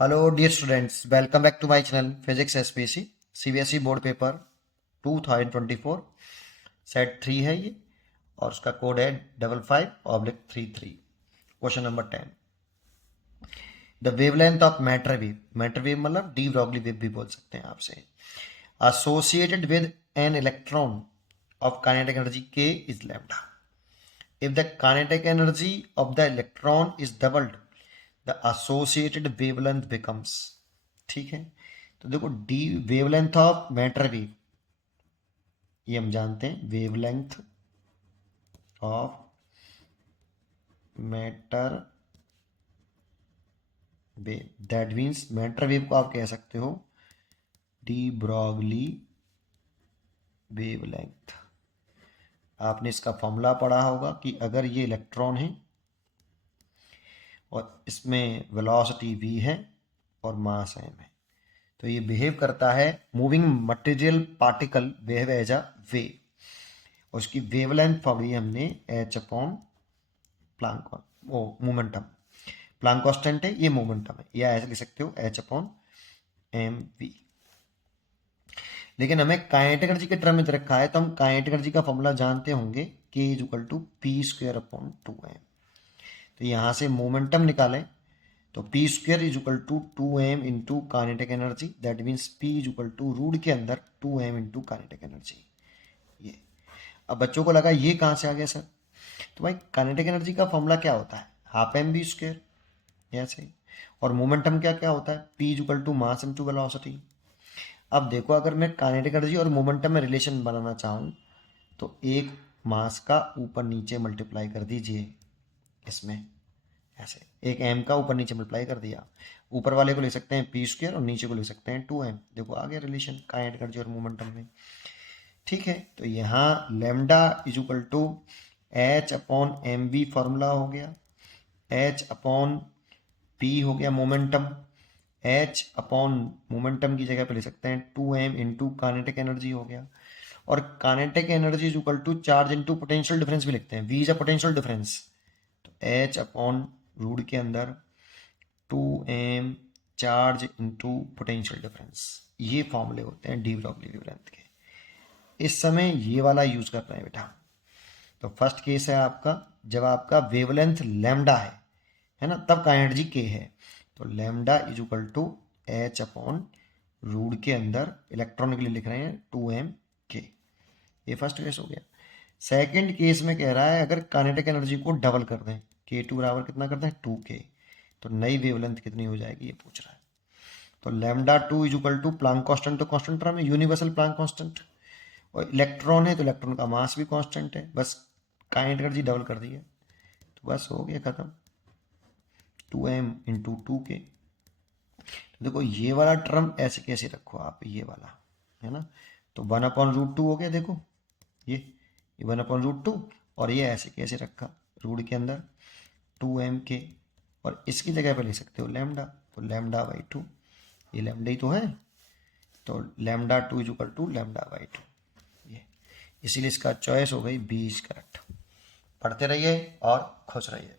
Hello dear students, welcome back to my channel physics SPSC CBSE board paper 2024 set 3 है ये। और उसका code है 55/33। Question number 10। The wavelength of matter wave, matter wave मतलब de Broglie wave भी बोल सकते हैं आपसे, associated with an electron of kinetic energy k is lambda. If the kinetic energy of the electron is doubled, the associated wavelength becomes, ठीक है। तो देखो D wavelength of matter wave, ये हम जानते हैं, wavelength of matter wave, that means matter wave को आप कह सकते हो डी ब्रॉगली वेवलेंथ। आपने इसका फॉर्मूला पढ़ा होगा कि अगर ये इलेक्ट्रॉन है और इसमें वेलोसिटी v है और मास m है, तो ये बिहेव करता है moving material particle behave as a wave. उसकी वेवलेंथ पढ़ी हमने h अपॉन प्लांक, वो मोमेंटम, प्लांक कांस्टेंट है, ये मोमेंटम है, या ऐसे लिख सकते हो h अपॉन एम वी। लेकिन हमें काइनेटिक एनर्जी के टर्म में रखा है, तो हम काइनेटिक एनर्जी का फॉर्मूला जानते होंगे k is equal to p square upon 2m। तो यहाँ से मोमेंटम निकालें तो p square is equal to 2m into kinetic energy, that means p is equal to root के अंदर 2m इंटू काइनेटिक एनर्जी। ये अब बच्चों को लगा ये कहाँ से आ गया सर, तो भाई काइनेटिक एनर्जी का फॉर्मूला क्या होता है, हाफ एम बी स्क्वायर, ऐसे। और मोमेंटम क्या क्या होता है, p is equal to mass into velocity. अब देखो अगर मैं काइनेटिक एनर्जी और मोमेंटम में रिलेशन बनाना चाहूँ तो एक मास का ऊपर नीचे मल्टीप्लाई कर दीजिए इसमें, ऐसे एक m का ऊपर नीचे मल्टीप्लाई कर दिया, ऊपर वाले को ले सकते हैं पी स्क्वायर और नीचे को ले सकते हैं 2m। देखो आ गया रिलेशन काइनेटिक एनर्जी और मोमेंटम में, ठीक है। तो यहाँ lambda is equal to h upon m v formula हो गया, एच अपॉन पी हो गया मोमेंटम, एच अपॉन मोमेंटम की जगह पे ले सकते हैं 2m इंटू काइनेटिक एनर्जी हो गया। और kinetic energy is equal to charge into potential difference भी लिखते हैं, V is a potential difference, तो एच अपॉन रूट के अंदर 2m charge into potential difference. ये फॉर्मूले होते हैं डी ब्रॉगली वेवलेंथ के। इस समय ये वाला यूज कर रहे हैं बेटा। तो फर्स्ट केस है आपका जब आपका वेवलेंथ लैम्डा है ना, तब का एनर्जी के है। तो lambda is equal to h upon root के अंदर इलेक्ट्रॉन के लिए लिख रहे हैं 2m के। ये फर्स्ट केस हो गया। सेकंड केस में कह रहा है अगर काइनेटिक एनर्जी को डबल कर दें, k2 बराबर कितना कर दें 2k, तो नई वेवलेंथ कितनी हो जाएगी ये पूछ रहा है। तो lambda 2 is equal to Planck constant, तो कांस्टेंट टर्म है यूनिवर्सल प्लांक कांस्टेंट, और इलेक्ट्रॉन है तो इलेक्ट्रॉन का मास भी कांस्टेंट है, बस काइनेटिक एनर्जी डबल कर दी है, तो बस हो गया खत्म, 2m इंटू 2k। तो देखो ये वाला टर्म ऐसे कैसे रखो आप, ये वाला है ना, तो 1/√2 हो गया। देखो ये 1/√2, और ये ऐसे कैसे रखा रूट के अंदर 2m k, और इसकी जगह पे ले सकते हो लैम्डा, तो λ/2, ये लैम्डा ही तो है, तो λ2 इज इक्वल टू λ/2, ये इसीलिए इसका चॉइस हो गई बी इज करेक्ट। पढ़ते रहिए और खुश रहिए।